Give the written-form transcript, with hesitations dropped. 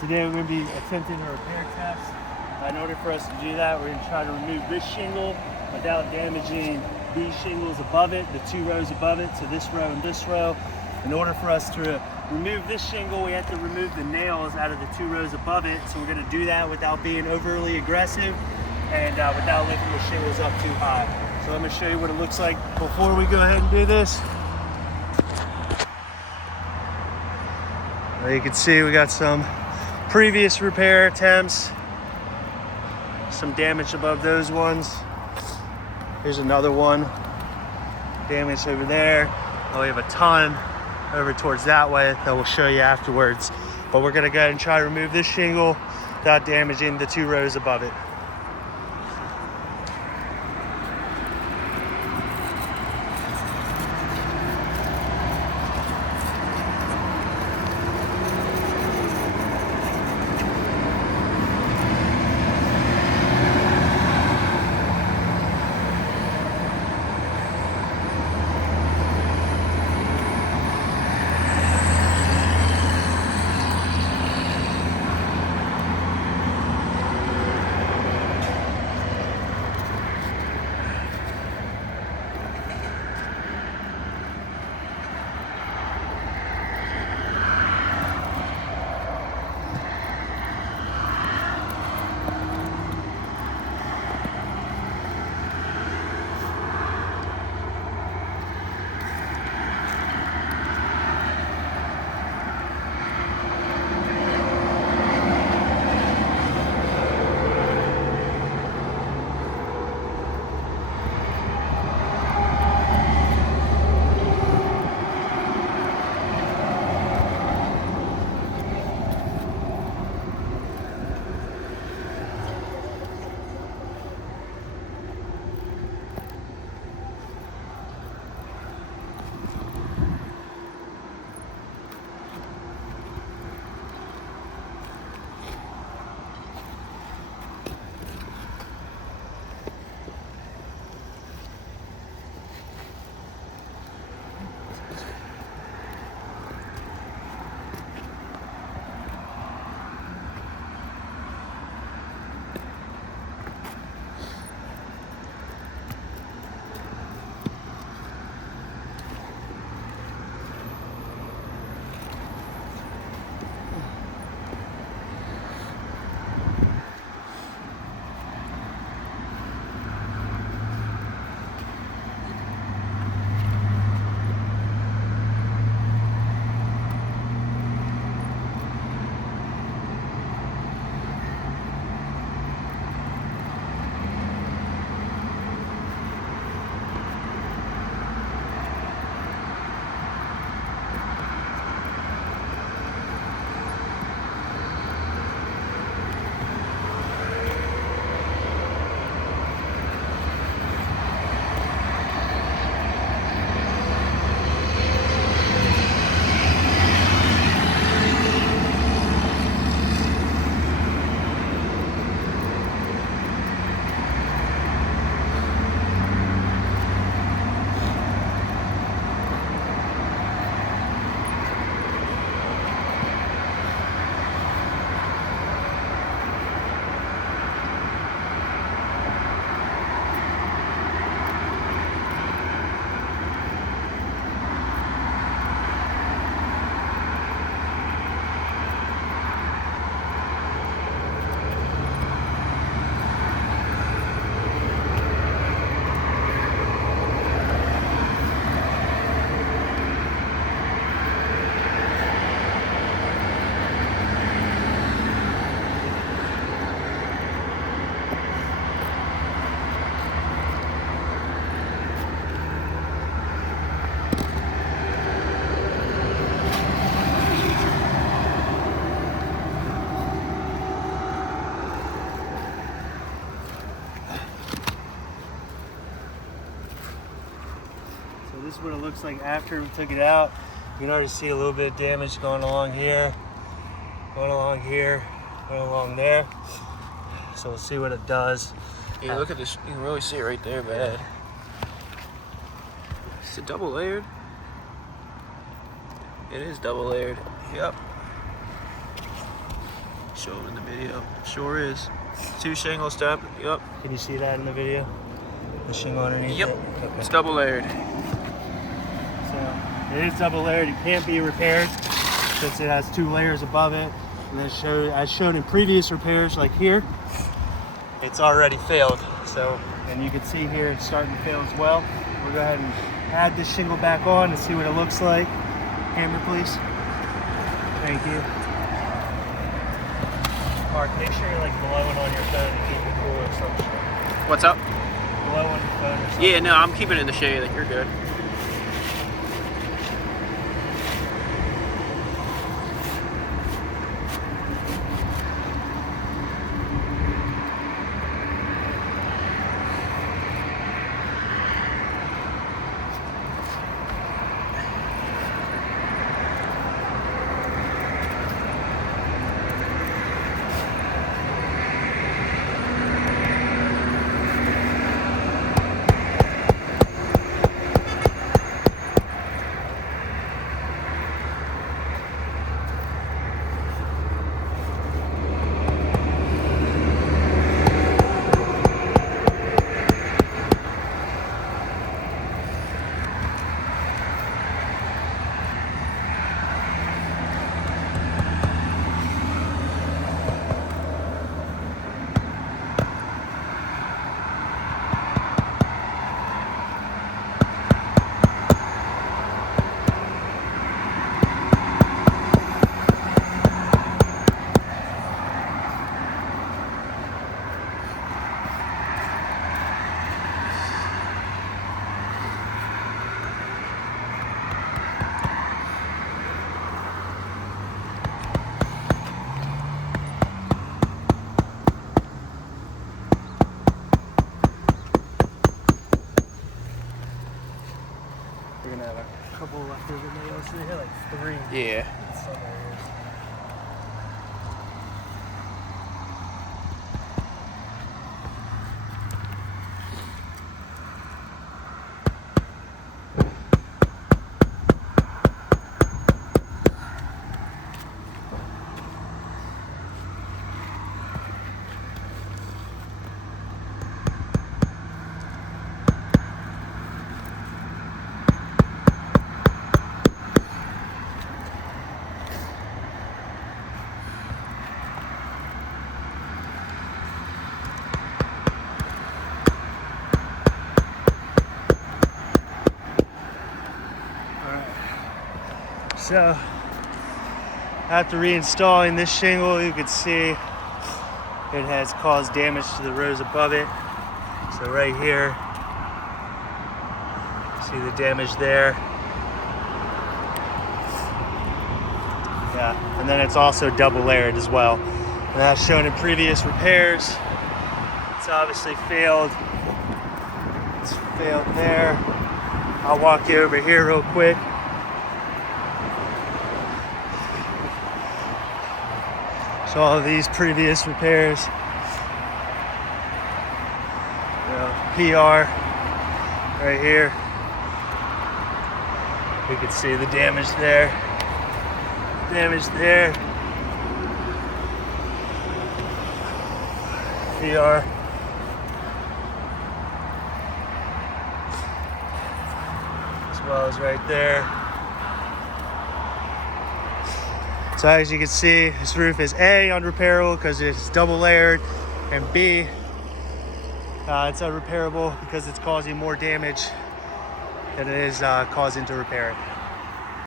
Today we're going to be attempting a repair test. In order for us to do that, we're going to try to remove this shingle without damaging these shingles above it, the 2 rows above it, so this row and this row. In order for us to remove this shingle, we have to remove the nails out of the 2 rows above it. So we're going to do that without being overly aggressive and without lifting the shingles up too high. So I'm going to show you what it looks like before we go ahead and do this. You can see we got some previous repair attempts, some damage above those ones. Here's another one, damage over there. Oh, we have a ton over towards that way that we'll show you afterwards. But we're gonna go ahead and try to remove this shingle without damaging the 2 rows above it. This is what it looks like after we took it out. You can already see a little bit of damage going along here, going along here, going along there. So we'll see what it does. Yeah, look at this. You can really see it right there, bad. Is it double layered? It is double layered. Yep. show them in the video. Sure is. 2 shingle step. Yep. Can you see that in the video? The shingle underneath Yep. it? Okay. It's double layered. So it is double layered. It can't be repaired since it has 2 layers above it. And then as shown in previous repairs, like here, it's already failed. So, and you can see here it's starting to fail as well. We'll go ahead and add this shingle back on and see what it looks like. Camera, please. Thank you. Mark, make sure you're like blowing on your phone to keep it cool or something. What's up? Blow on your phone or something. Yeah, no, I'm keeping it in the shade. Like, you're good. We're gonna have a couple leftover nails in here, like 3. Yeah. In some areas. So after reinstalling this shingle, you can see it has caused damage to the rows above it. So right here, see the damage there. Yeah, and then it's also double layered as well. And that's shown in previous repairs. It's obviously failed. It's failed there. I'll walk you over here real quick. So all of these previous repairs, PR right here. We can see the damage there, PR. As well as right there. So as you can see, this roof is A, unrepairable because it's double layered, and B, it's unrepairable because it's causing more damage than it is causing to repair it.